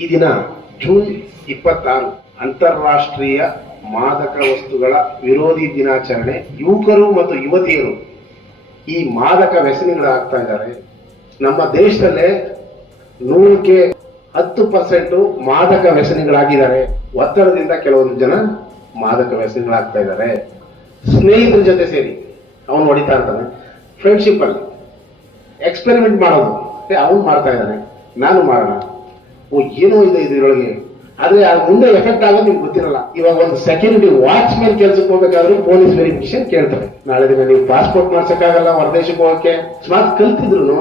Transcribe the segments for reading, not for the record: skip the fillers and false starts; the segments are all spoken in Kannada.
ಈ ದಿನ ಜೂನ್ 26 ಅಂತಾರಾಷ್ಟ್ರೀಯ ಮಾದಕ ವಸ್ತುಗಳ ವಿರೋಧಿ ದಿನಾಚರಣೆ. ಯುವಕರು ಮತ್ತು ಯುವತಿಯರು ಈ ಮಾದಕ ವ್ಯಸನಿಗಳಾಗ್ತಾ ಇದ್ದಾರೆ. ನಮ್ಮ ದೇಶದಲ್ಲೇ 100ಕ್ಕೆ 10% ಮಾದಕ ವ್ಯಸನಿಗಳಾಗಿದ್ದಾರೆ. ಒತ್ತಡದಿಂದ ಕೆಲವೊಂದು ಜನ ಮಾದಕ ವ್ಯಸನಿಗಳಾಗ್ತಾ ಇದ್ದಾರೆ. ಸ್ನೇಹಿತರ ಜೊತೆ ಸೇರಿ ಅವನು ಹೊಡಿತಾ ಇರ್ತಾನೆ, ಫ್ರೆಂಡ್ಶಿಪ್ ಅಲ್ಲಿ ಎಕ್ಸ್ಪೆರಿಮೆಂಟ್ ಮಾಡೋದು, ಅವನು ಮಾಡ್ತಾ ಇದ್ದಾನೆ, ನಾನು ಮಾಡೋಣ, ಏನೋ ಇದೆ ಇದರೊಳಗೆ. ಆದ್ರೆ ಮುಂದೆ ಎಫೆಕ್ಟ್ ಆಗೋದು ನಿಮ್ಗೆ ಗೊತ್ತಿರಲ್ಲ. ಇವಾಗ ಒಂದು ಸೆಕ್ಯೂರಿಟಿ ವಾಚ್ಮೆನ್ ಕೆಲ್ಸಕ್ಕೆ ಹೋಗ್ಬೇಕಾದ್ರೂ ಪೊಲೀಸ್ ವೆರಿಫಿಕೇಶನ್ ಕೇಳ್ತಾರೆ. ನಾಳೆ ದಿನ ನೀವು ಪಾಸ್ಪೋರ್ಟ್ ಮಾಡ್ಸಕ್ಕಾಗಲ್ಲ, ಹೊರದೇಶಕ್ಕೆ ಹೋಗಕ್ಕೆ. ಸ್ಮಾರ್ಟ್ ಕಲ್ತಿದ್ರು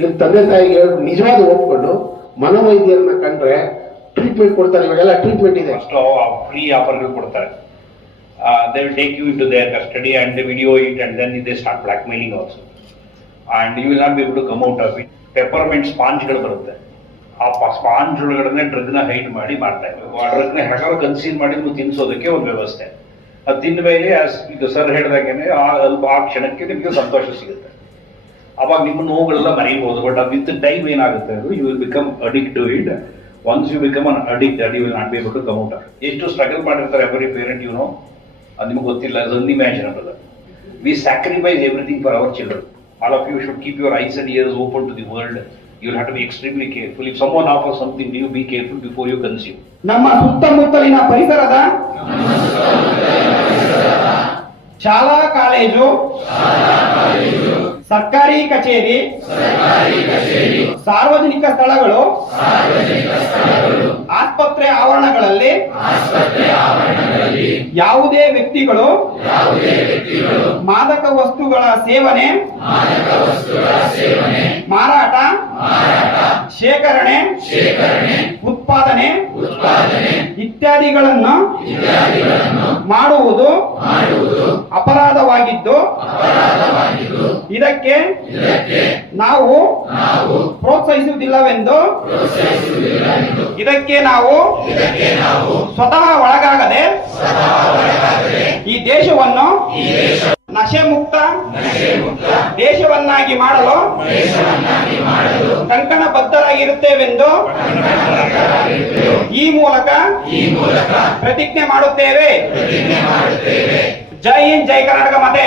ನಿಮ್ ತಂದೆ ತಾಯಿಗೆ ನಿಜವಾದ ಒಪ್ಕೊಂಡು ಮನೋವೈದ್ಯರನ್ನ ಕಂಡ್ರೆ ಟ್ರೀಟ್ಮೆಂಟ್ ಕೊಡ್ತಾರೆ. ಇವಾಗೆಲ್ಲ ಟ್ರೀಟ್ಮೆಂಟ್ ಇದೆ, ಫ್ರೀ ಆಫರ್ಗಳು ಕೊಡ್ತಾರೆ. They will take you into their custody and they video it and then they start blackmailing also. And you will not be able to come out of it. Peppermint spongeಗಳು ಬರುತ್ತೆ, ಆ ಸ್ಪಾಂಜ್ ಒಳಗಡೆ ಡ್ರಗ್ನ ಹೈಡ್ ಮಾಡಿ ಮಾಡ್ತಾ ಇದ್ರು. ಆ ಡ್ರಗ್ನ ಹೆಗಲು ಕನ್ಸೀಲ್ ಮಾಡಿ ನೀವು ತಿನ್ಸೋದಕ್ಕೆ ಒಂದು ವ್ಯವಸ್ಥೆ. ಅದು ತಿಂದ ಮೇಲೆ ಇದು ಸರ್ ಹೇಳಿದಾಗೇನೆ ಆ ಕ್ಷಣಕ್ಕೆ ನಿಮಗೆ ಸಂತೋಷ ಸಿಗುತ್ತೆ. ಅವಾಗ ನಿಮ್ಮ ನೋವುಗಳೆಲ್ಲ ಮರೆಯಬಹುದು. ಬಟ್ ಅದು ವಿತ್ ಟೈಮ್ ಏನಾಗುತ್ತೆ ಅಂದ್ರೆ you will become addict to it. Once you become an addict you will not be able to come out. ಎಷ್ಟು ಸ್ಟ್ರಗಲ್ ಮಾಡಿರ್ತಾರೆ ಎವರಿ ಪೇರೆಂಟ್, ಅದು ನಿಮಗೆ ಗೊತ್ತಿಲ್ಲ. ಅದು unimaginable. We sacrifice everything for our children. All of you should keep your eyes and ears open to the world. You will have to be extremely careful. If someone offers something new, be careful before you consume. ನಮ್ಮ ಸುತ್ತಮುತ್ತಲಿನ ಪರಿಸರದ ಶಾಲಾ ಕಾಲೇಜು, ಸರ್ಕಾರಿ ಕಚೇರಿ, ಸಾರ್ವಜನಿಕ ಸ್ಥಳಗಳು, ಆಸ್ಪತ್ರೆ ಆವರಣಗಳಲ್ಲಿ ಯಾವುದೇ ವ್ಯಕ್ತಿಗಳು ಮಾದಕ ವಸ್ತುಗಳ ಸೇವನೆ, ಮಾರಾಟ, ಶೇಖರಣೆ, ಉತ್ಪಾದನೆ ಇತ್ಯಾದಿಗಳನ್ನು ಮಾಡುವುದು ಅಪರಾಧವಾಗಿದ್ದು ಇದಕ್ಕೆ ನಾವು ಪ್ರೋತ್ಸಾಹಿಸುವುದಿಲ್ಲವೆಂದು, ಇದಕ್ಕೆ ನಾವು ಸ್ವತಃ ಒಳಗಾಗದೆ ಈ ದೇಶವನ್ನು ನಶೆ ಮುಕ್ತ ದೇಶವನ್ನಾಗಿ ಮಾಡಲು ಕಂಕಣ ಬದ್ಧರಾಗಿರುತ್ತೇವೆಂದು ಈ ಮೂಲಕ ಪ್ರತಿಜ್ಞೆ ಮಾಡುತ್ತೇವೆ. ಜೈ ಹಿಂದ್, ಜೈ ಕರ್ನಾಟಕ ಮಾತೆ.